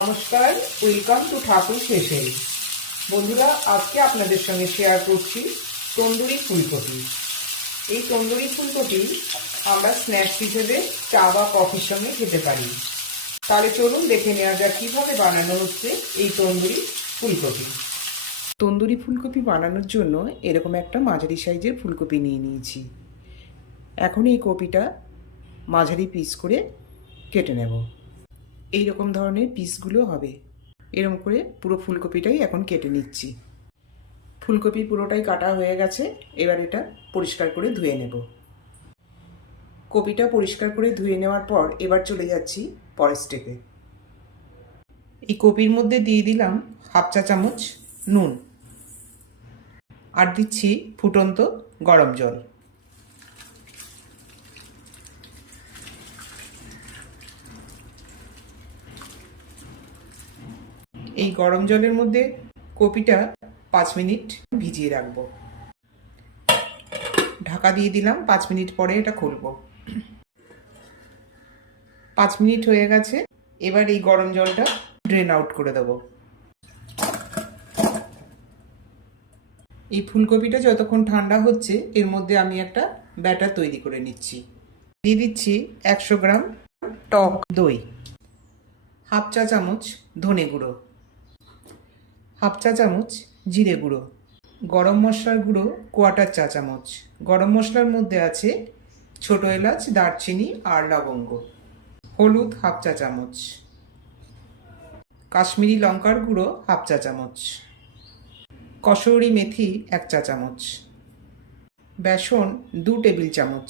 নমস্কার, welcome to Thakur special. বন্ধুরা, আজকে আপনাদের সঙ্গে শেয়ার করছি তন্দুরি ফুলকপি। এই তন্দুরি ফুলকপি আমরা স্ন্যাক্স হিসেবে চা বা কফির সঙ্গে খেতে পারি। তাহলে চলুন দেখে নেওয়া যাক কীভাবে বানানো হচ্ছে এই তন্দুরি ফুলকপি। তন্দুরি ফুলকপি বানানোর জন্য এরকম একটা মাঝারি সাইজের ফুলকপি নিয়ে নিয়েছি। এখন এই কপিটা মাঝারি পিস করে কেটে নেব। এই রকম ধরনের পিসগুলো হবে। এরকম করে পুরো ফুলকপিটাই এখন কেটে নিচ্ছি। ফুলকপি পুরোটাই কাটা হয়ে গেছে। এবার এটা পরিষ্কার করে ধুয়ে নেব। কপিটা পরিষ্কার করে ধুয়ে নেওয়ার পর এবার চলে যাচ্ছি পরের স্টেপে। এই কপির মধ্যে দিয়ে দিলাম হাফ চা চামচ নুন, আর দিচ্ছি ফুটন্ত গরম জল। এই গরম জলের মধ্যে কপিটা 5 মিনিট ভিজিয়ে রাখবো। ঢাকা দিয়ে দিলাম। 5 মিনিট পরে এটা খুলবো। 5 মিনিট হয়ে গেছে। এবার এই গরম জলটা ড্রেন আউট করে দেবো। এই ফুলকপিটা যতক্ষণ ঠান্ডা হচ্ছে এর মধ্যে আমি একটা ব্যাটার তৈরি করে নিচ্ছি। দিয়ে দিচ্ছি 100 গ্রাম টক দই, হাফ চা চামচ ধনে গুঁড়ো, হাফ চা চামচ জিরে গুঁড়ো, গরম মশলার গুঁড়ো কোয়াটার চা চামচ। গরম মশলার মধ্যে আছে ছোট এলাচ, দারচিনি আর লবঙ্গ। হলুদ হাফ চা চামচ, কাশ্মীরি লঙ্কার গুঁড়ো হাফ চা চামচ, কসুরি মেথি 1 চা চামচ, বেসন 2 টেবিল চামচ,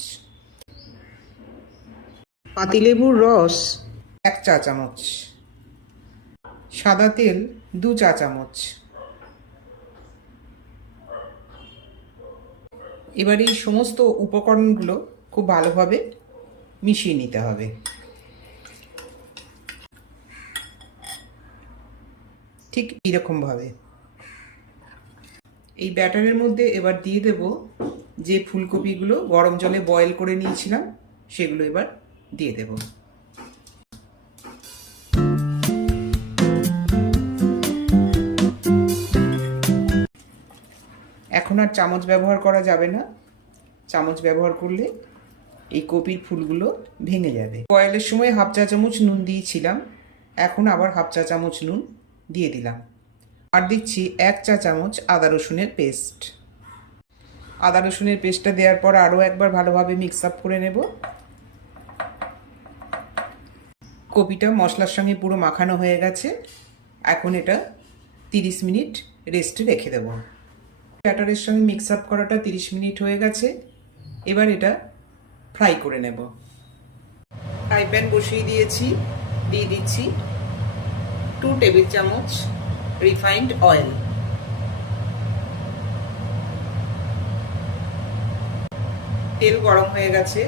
পাতিলেবুর রস 1 চা চামচ, সাদা তেল 2 চা চামচ। এবার এই সমস্ত উপকরণগুলো খুব ভালোভাবে মিশিয়ে নিতে হবে। ঠিক এরকমভাবে এই ব্যাটারের মধ্যে এবার দিয়ে দেব যে ফুলকপিগুলো গরম জলে বয়েল করে নিয়েছিলাম, সেগুলো এবার দিয়ে দেব। এখন আর চামচ ব্যবহার করা যাবে না। চামচ ব্যবহার করলে এই কপির ফুলগুলো ভেঙে যাবে। বয়েলের সময় হাফ চা চামচ নুন দিয়েছিলাম, এখন আবার হাফ চা চামচ নুন দিয়ে দিলাম। আর দিচ্ছি 1 চা চামচ আদা রসুনের পেস্ট। আদা রসুনের পেস্টটা দেওয়ার পর আরও একবার ভালোভাবে মিক্স আপ করে নেব। কপিটা মশলার সঙ্গে পুরো মাখানো হয়ে গেছে। এখন এটা 30 মিনিট রেস্টে রেখে দেব। ব্যাটারের সঙ্গে মিক্স আপ করাটা 30 মিনিট হয়ে গেছে। এবার এটা ফ্রাই করে নেব। ফ্রাই প্যান বসিয়ে দিয়েছি। দিয়ে দিচ্ছি 2 টেবিল চামচ রিফাইন্ড অয়েল। তেল গরম হয়ে গেছে।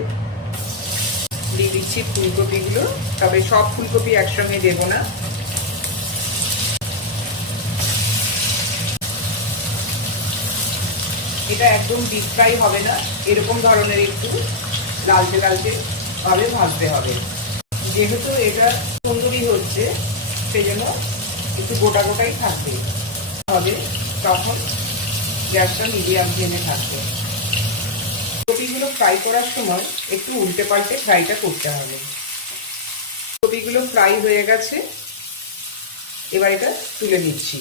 দিয়ে দিচ্ছি ফুলকপিগুলো, তবে সব ফুলকপি একসঙ্গে দেব না। এটা একদম ডিপ ফ্রাই হবে না, এরকম ধরনের একটু লালচে লালচে ভাবে ভাজতে হবে। যেহেতু এটা তন্দুরি হচ্ছে সেই জন্য একটু গোটা গোটাই থাকবে হবে, তখন গ্যাসটা মিডিয়াম ফ্লেমে থাকবে। কপিগুলো ফ্রাই করার সময় একটু উল্টে পাল্টে ফ্রাইটা করতে হবে। কপিগুলো ফ্রাই হয়ে গেছে। এবার এটা তুলে নিচ্ছি।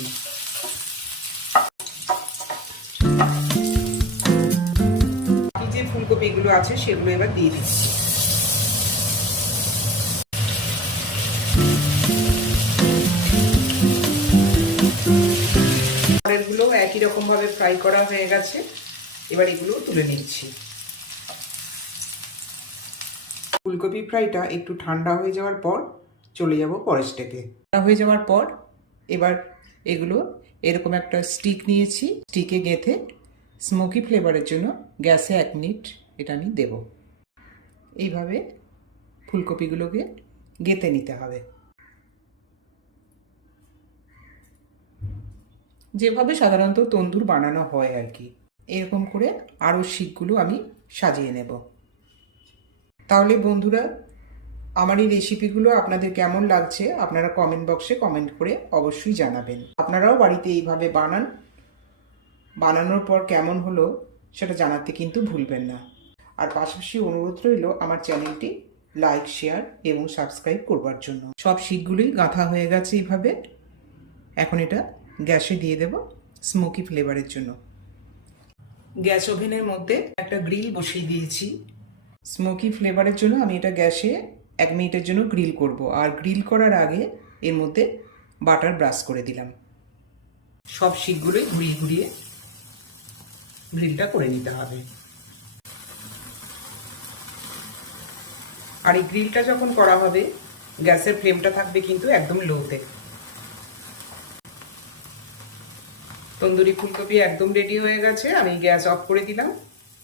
বাকি যে ফুলকপিগুলো আছে সেগুলো এবার দিয়ে দিচ্ছি। পরেরগুলো একই রকম ভাবে ফ্রাই করা হয়ে গেছে। এবার এগুলো তুলে নিচ্ছি। ফুলকপি ফ্রাইটা একটু ঠান্ডা হয়ে যাওয়ার পর চলে যাব পরের স্টেপে। ঠান্ডা হয়ে যাওয়ার পর এবার এগুলো এরকম একটা স্টিক নিয়েছি। স্টিকে গেঁথে স্মোকি ফ্লেভারের জন্য গ্যাসে 1 মিনিট এটা আমি দেব। এইভাবে ফুলকপিগুলোকে গেঁথে নিতে হবে, যেভাবে সাধারণত তন্দুর বানানো হয় আর কি। এরকম করে আরও শিকগুলো আমি সাজিয়ে নেব। তাহলে বন্ধুরা, আমার এই রেসিপিগুলো আপনাদের কেমন লাগছে আপনারা কমেন্ট বক্সে কমেন্ট করে অবশ্যই জানাবেন। আপনারাও বাড়িতে এইভাবে বানান, বানানোর পর কেমন হলো সেটা জানাতে কিন্তু ভুলবেন না। আর পাশাপাশি অনুরোধ রইল আমার চ্যানেলটি লাইক, শেয়ার এবং সাবস্ক্রাইব করবার জন্য। সব শিকগুলোই গাঁথা হয়ে গেছে এইভাবে। এখন এটা গ্যাসে দিয়ে দেব স্মোকি ফ্লেভারের জন্য। গ্যাস ওভেনের মধ্যে একটা গ্রিল বসিয়ে দিয়েছি। স্মোকি ফ্লেভারের জন্য আমি এটা গ্যাসে 1 মিনিটের জন্য গ্রিল করব। আর গ্রিল করার আগে এর মধ্যে বাটার ব্রাশ করে দিলাম। সব শিকগুলোই ঘুরিয়ে ঘুরিয়ে গ্রিলটা করে নিতে হবে। আর এই গ্রিলটা যখন করা হবে গ্যাসের ফ্লেমটা থাকবে কিন্তু একদম লোতে। তন্দুরি ফুলকপি একদম রেডি হয়ে গেছে, আমি গ্যাস অফ করে দিলাম।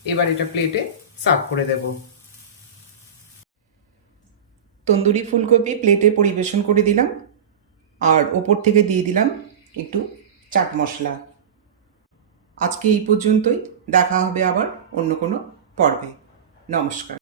এবার এটা প্লেটে সার্ভ করে দেব। তন্দুরি ফুলকপি প্লেটে পরিবেশন করে দিলাম, আর ওপর থেকে দিয়ে দিলাম একটু চাট মশলা। আজকে এই পর্যন্তই, দেখা হবে আবার অন্য কোনো পর্বে। নমস্কার।